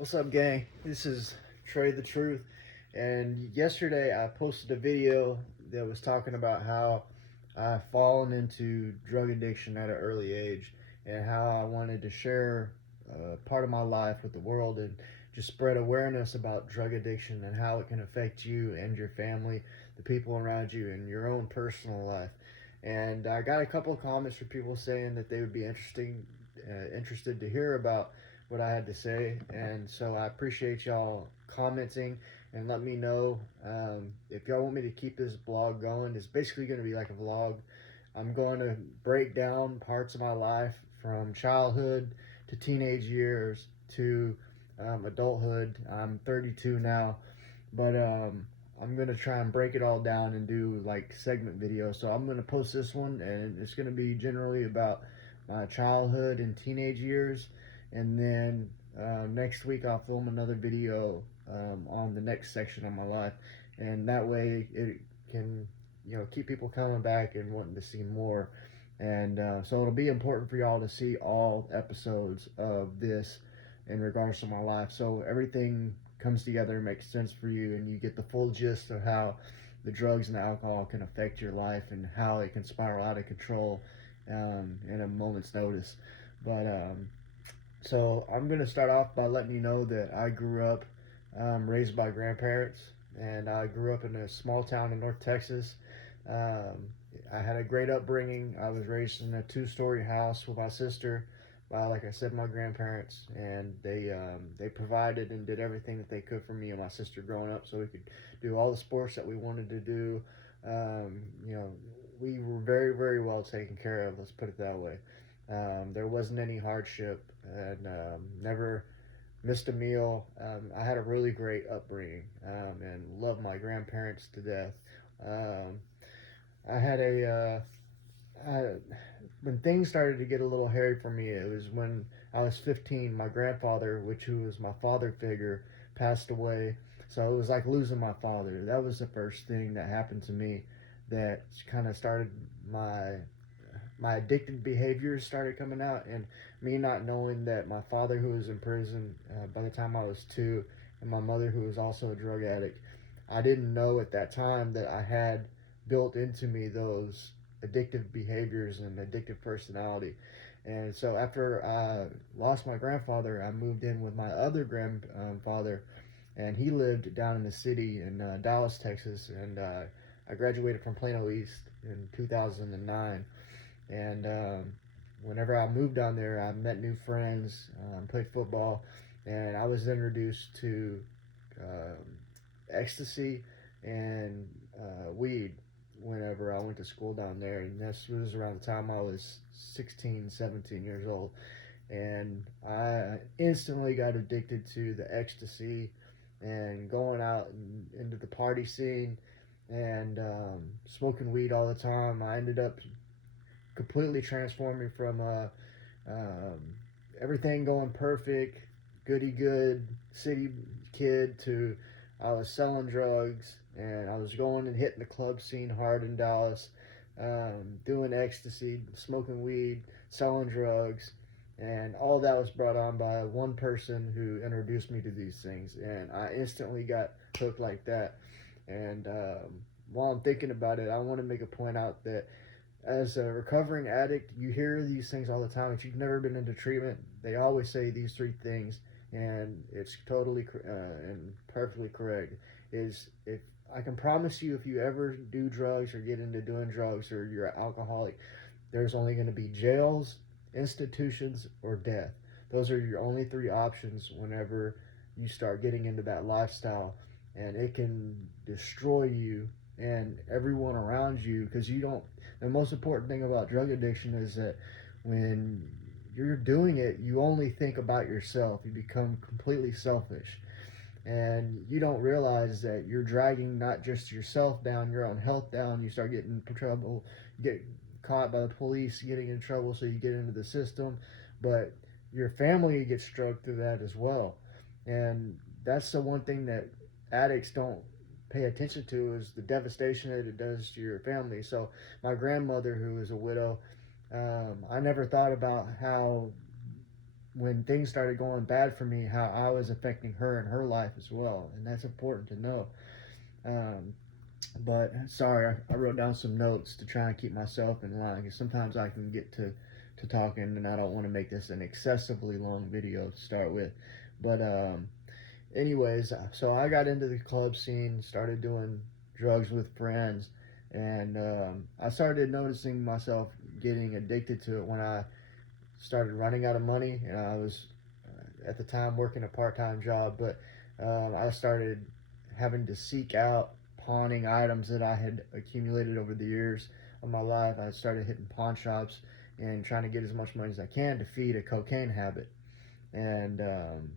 What's up, gang? This is Trey the Truth, and yesterday I posted a video that was talking about how I've fallen into drug addiction at an early age and how I wanted to share part of my life with the world and just spread awareness about drug addiction and how it can affect you and your family, the people around you, and your own personal life. And I got a couple of comments from people saying that they would be interested to hear about what I had to say, and so I appreciate y'all commenting and let me know if y'all want me to keep this blog going. It's basically going to be like a vlog. I'm going to break down parts of my life from childhood to teenage years to adulthood. I'm 32 now, but I'm going to try and break it all down and do like segment videos. So I'm going to post this one, and it's going to be generally about my childhood and teenage years, and then next week I'll film another video on the next section of my life, and that way it can keep people coming back and wanting to see more. And so it'll be important for y'all to see all episodes of this in regards to my life, so everything comes together and makes sense for you, and you get the full gist of how the drugs and the alcohol can affect your life and how it can spiral out of control in a moment's notice. But so I'm going to start off by letting you know that I grew up raised by grandparents, and I grew up in a small town in North Texas. I had a great upbringing. I was raised in a two-story house with my sister by, like I said, my grandparents, and they provided and did everything that they could for me and my sister growing up so we could do all the sports that we wanted to do. We were very, very well taken care of, let's put it that way. There wasn't any hardship, and never missed a meal. I had a really great upbringing, and loved my grandparents to death. I had when things started to get a little hairy for me, it was when I was 15. My grandfather, who was my father figure, passed away. So it was like losing my father. That was the first thing that happened to me that kind of started my addicted behaviors started coming out, and me not knowing that my father, who was in prison by the time I was 2, and my mother, who was also a drug addict, I didn't know at that time that I had built into me those addictive behaviors and addictive personality. And so after I lost my grandfather, I moved in with my other grandfather, and he lived down in the city in Dallas, Texas, and I graduated from Plano East in 2009. And whenever I moved down there, I met new friends, played football, and I was introduced to ecstasy and weed whenever I went to school down there. And this was around the time I was 16, 17 years old. And I instantly got addicted to the ecstasy and going out into the party scene and smoking weed all the time. I ended up completely transforming from everything going perfect, goody good city kid to I was selling drugs, and I was going and hitting the club scene hard in Dallas, doing ecstasy, smoking weed, selling drugs, and all that was brought on by one person who introduced me to these things, and I instantly got hooked like that. And while I'm thinking about it, I want to make a point out that as a recovering addict, you hear these things all the time. If you've never been into treatment, they always say these 3 things, and it's totally and perfectly correct. Is if I can promise you, if you ever do drugs or get into doing drugs or you're an alcoholic, there's only going to be jails, institutions, or death. Those are your only 3 options whenever you start getting into that lifestyle, and it can destroy you and everyone around you, because you don't. The most important thing about drug addiction is that when you're doing it, you only think about yourself. You become completely selfish, and you don't realize that you're dragging not just yourself down, your own health down. You start getting in trouble, get caught by the police, getting in trouble, so you get into the system, but your family gets struck through that as well. And that's the one thing that addicts don't pay attention to, is the devastation that it does to your family. So my grandmother, who is a widow, I never thought about how when things started going bad for me, how I was affecting her and her life as well, and that's important to know. Um, but sorry, I wrote down some notes to try and keep myself in line because sometimes I can get to talking, and I don't want to make this an excessively long video to start with. But anyways, so I got into the club scene, started doing drugs with friends, and I started noticing myself getting addicted to it when I started running out of money, and I was at the time working a part-time job, but I started having to seek out pawning items that I had accumulated over the years of my life. I started hitting pawn shops and trying to get as much money as I can to feed a cocaine habit. And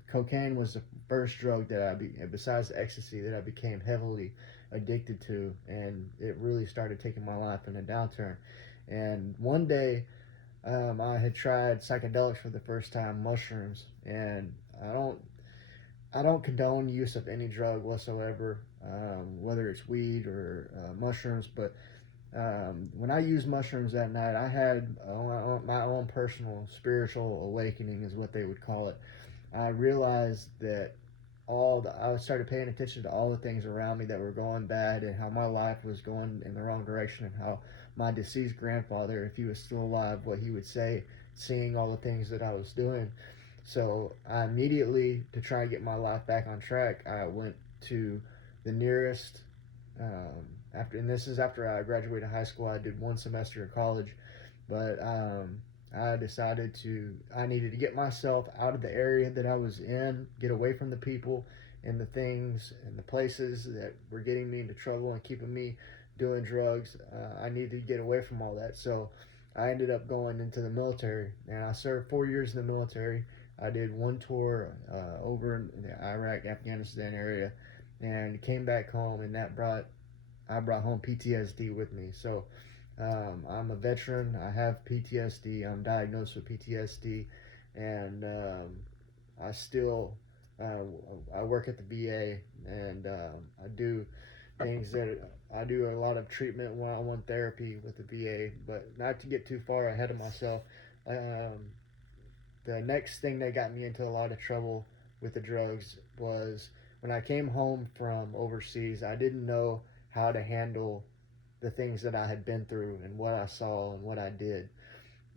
cocaine was the first drug that besides ecstasy, that I became heavily addicted to, and it really started taking my life in a downturn. And one day, I had tried psychedelics for the first time, mushrooms, and I don't condone use of any drug whatsoever, whether it's weed or mushrooms. But when I used mushrooms that night, I had my own personal spiritual awakening, is what they would call it. I realized that I started paying attention to all the things around me that were going bad, and how my life was going in the wrong direction, and how my deceased grandfather, if he was still alive, what he would say, seeing all the things that I was doing. So I immediately, to try and get my life back on track, I went to the nearest, and this is after I graduated high school. I did one semester of college, but I decided I needed to get myself out of the area that I was in, get away from the people and the things and the places that were getting me into trouble and keeping me doing drugs. I needed to get away from all that. So I ended up going into the military, and I served 4 years in the military. I did one tour over in the Iraq, Afghanistan area, and came back home, and I brought home PTSD with me. So I'm a veteran. I have PTSD. I'm diagnosed with PTSD, and I still I work at the VA, and I do things that I do a lot of treatment, one-on-one therapy with the VA. But not to get too far ahead of myself, the next thing that got me into a lot of trouble with the drugs was when I came home from overseas. I didn't know how to handle the things that I had been through and what I saw and what I did.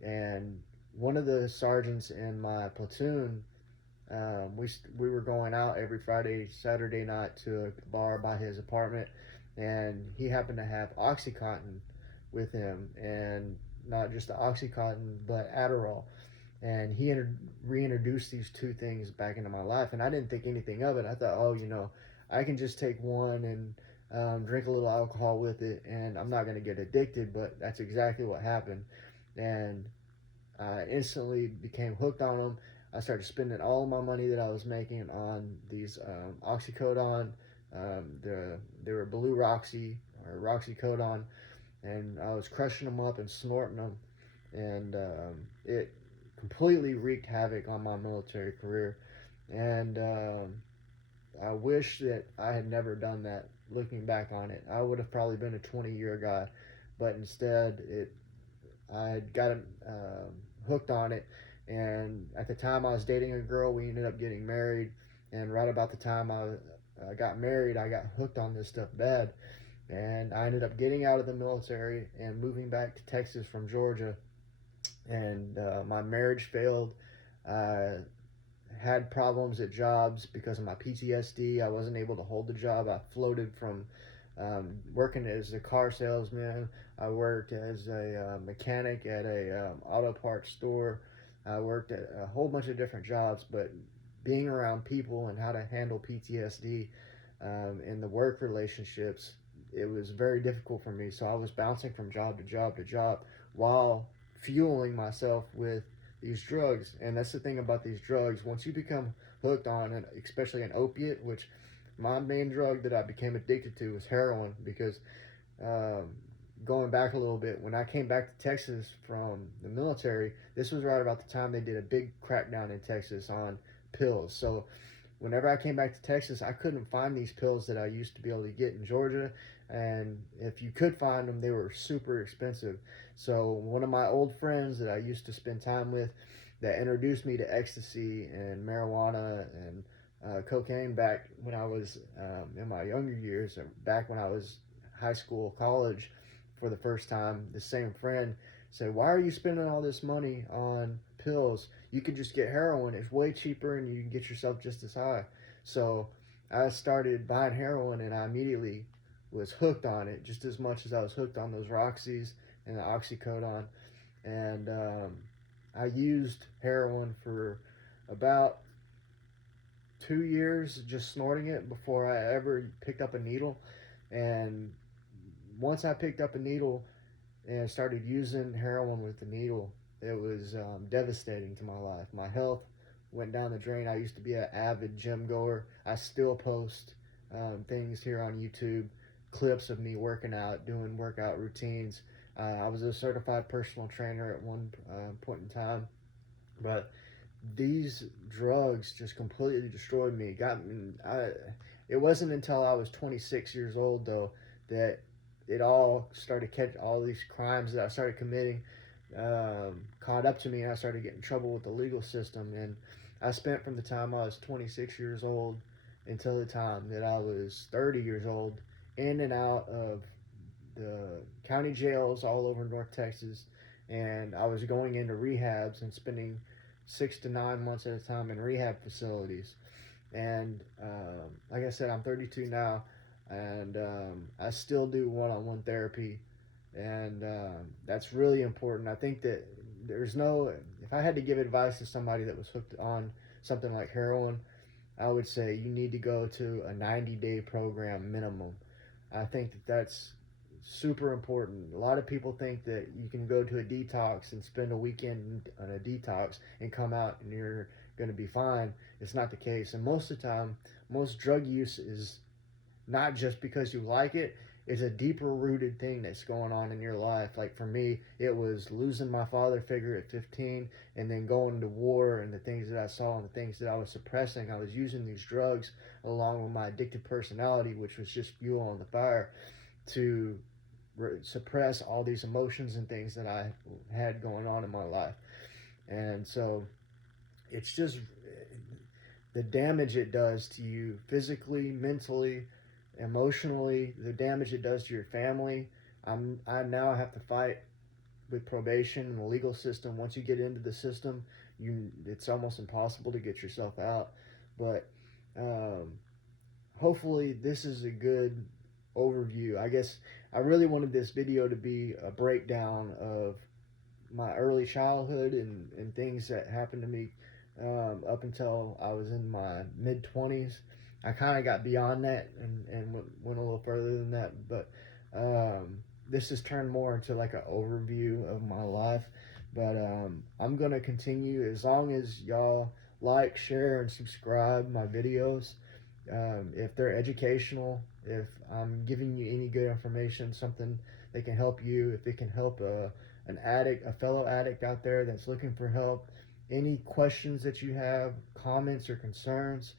And one of the sergeants in my platoon, we were going out every Friday, Saturday night to a bar by his apartment, and he happened to have OxyContin with him, and not just the OxyContin, but Adderall. And he reintroduced these two things back into my life, and I didn't think anything of it. I thought, oh, I can just take one and drink a little alcohol with it, and I'm not going to get addicted. But that's exactly what happened, and I instantly became hooked on them. I started spending all of my money that I was making on these oxycodone. They were Blue Roxy or Roxycodone, and I was crushing them up and snorting them, and it completely wreaked havoc on my military career. And I wish that I had never done that. Looking back on it, I would have probably been a 20-year guy, but instead, I had gotten hooked on it. And at the time I was dating a girl, we ended up getting married. And right about the time I got married, I got hooked on this stuff bad. And I ended up getting out of the military and moving back to Texas from Georgia. And my marriage failed. I had problems at jobs because of my PTSD. I wasn't able to hold the job. I floated from working as a car salesman. I worked as a mechanic at a auto parts store. I worked at a whole bunch of different jobs, but being around people and how to handle PTSD in the work relationships, it was very difficult for me. So I was bouncing from job to job to job while fueling myself with these drugs. And that's the thing about these drugs. Once you become hooked on, and especially an opiate, which my main drug that I became addicted to was heroin, because going back a little bit, when I came back to Texas from the military, this was right about the time they did a big crackdown in Texas on pills. So whenever I came back to Texas, I couldn't find these pills that I used to be able to get in Georgia. And if you could find them, they were super expensive. So one of my old friends that I used to spend time with, that introduced me to ecstasy and marijuana and cocaine back when I was in my younger years, back when I was high school, college for the first time. The same friend said, "Why are you spending all this money on pills? You could just get heroin. It's way cheaper and you can get yourself just as high." So I started buying heroin and I immediately was hooked on it just as much as I was hooked on those Roxys and the oxycodone. And I used heroin for about 2 years, just snorting it before I ever picked up a needle. And once I picked up a needle and started using heroin with the needle, it was devastating to my life. My health went down the drain. I used to be an avid gym goer. I still post things here on YouTube, clips of me working out, doing workout routines. I was a certified personal trainer at one point in time, but these drugs just completely destroyed me. Got me. It wasn't until I was 26 years old though that it all started all these crimes that I started committing caught up to me, and I started getting in trouble with the legal system. And I spent from the time I was 26 years old until the time that I was 30 years old in and out of the county jails all over North Texas, and I was going into rehabs and spending 6 to 9 months at a time in rehab facilities. And like I said, I'm 32 now, and I still do one-on-one therapy, and that's really important. I think that if I had to give advice to somebody that was hooked on something like heroin, I would say you need to go to a 90-day program minimum. I think that that's super important. A lot of people think that you can go to a detox and spend a weekend on a detox and come out and you're going to be fine. It's not the case. And most of the time, most drug use is not just because you like it. It's a deeper rooted thing that's going on in your life. Like for me, it was losing my father figure at 15 and then going to war and the things that I saw and the things that I was suppressing. I was using these drugs along with my addictive personality, which was just fuel on the fire, to suppress all these emotions and things that I had going on in my life. And so it's just the damage it does to you physically, mentally, emotionally, the damage it does to your family. I now have to fight with probation and the legal system. Once you get into the system, it's almost impossible to get yourself out. But hopefully this is a good overview. I guess I really wanted this video to be a breakdown of my early childhood and things that happened to me up until I was in my mid-20s. I kind of got beyond that and went a little further than that, but this has turned more into like an overview of my life. But I'm going to continue as long as y'all like, share, and subscribe my videos. If they're educational, if I'm giving you any good information, something that can help you, if it can help an addict, a fellow addict out there that's looking for help, any questions that you have, comments or concerns,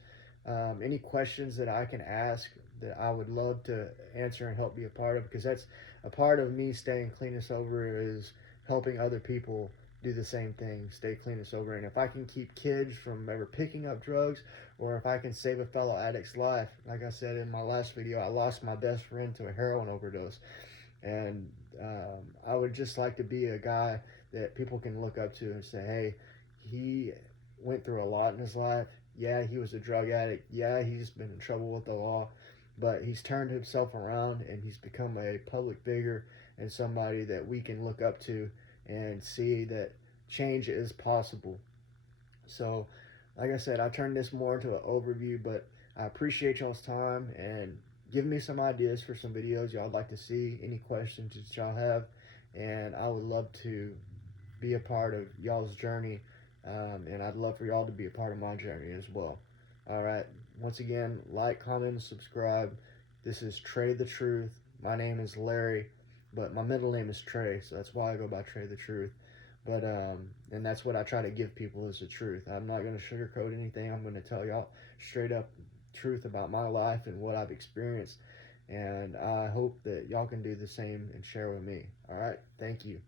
any questions that I can ask that I would love to answer and help be a part of, because that's a part of me staying clean and sober, is helping other people do the same thing, stay clean and sober. And if I can keep kids from ever picking up drugs, or if I can save a fellow addict's life, like I said in my last video, I lost my best friend to a heroin overdose. And I would just like to be a guy that people can look up to and say, hey, he went through a lot in his life. Yeah, he was a drug addict. Yeah, he's been in trouble with the law, but he's turned himself around and he's become a public figure and somebody that we can look up to and see that change is possible. So, like I said, I turned this more into an overview, but I appreciate y'all's time and give me some ideas for some videos y'all would like to see, any questions that y'all have, and I would love to be a part of y'all's journey, and I'd love for y'all to be a part of my journey as well. All right, once again, like, comment, and subscribe. This is Trey the Truth. My name is Larry, but my middle name is Trey, so that's why I go by Trey the Truth. But and that's what I try to give people, is the truth. I'm not going to sugarcoat anything. I'm going to tell y'all straight up truth about my life and what I've experienced, and I hope that y'all can do the same and share with me. All right, thank you.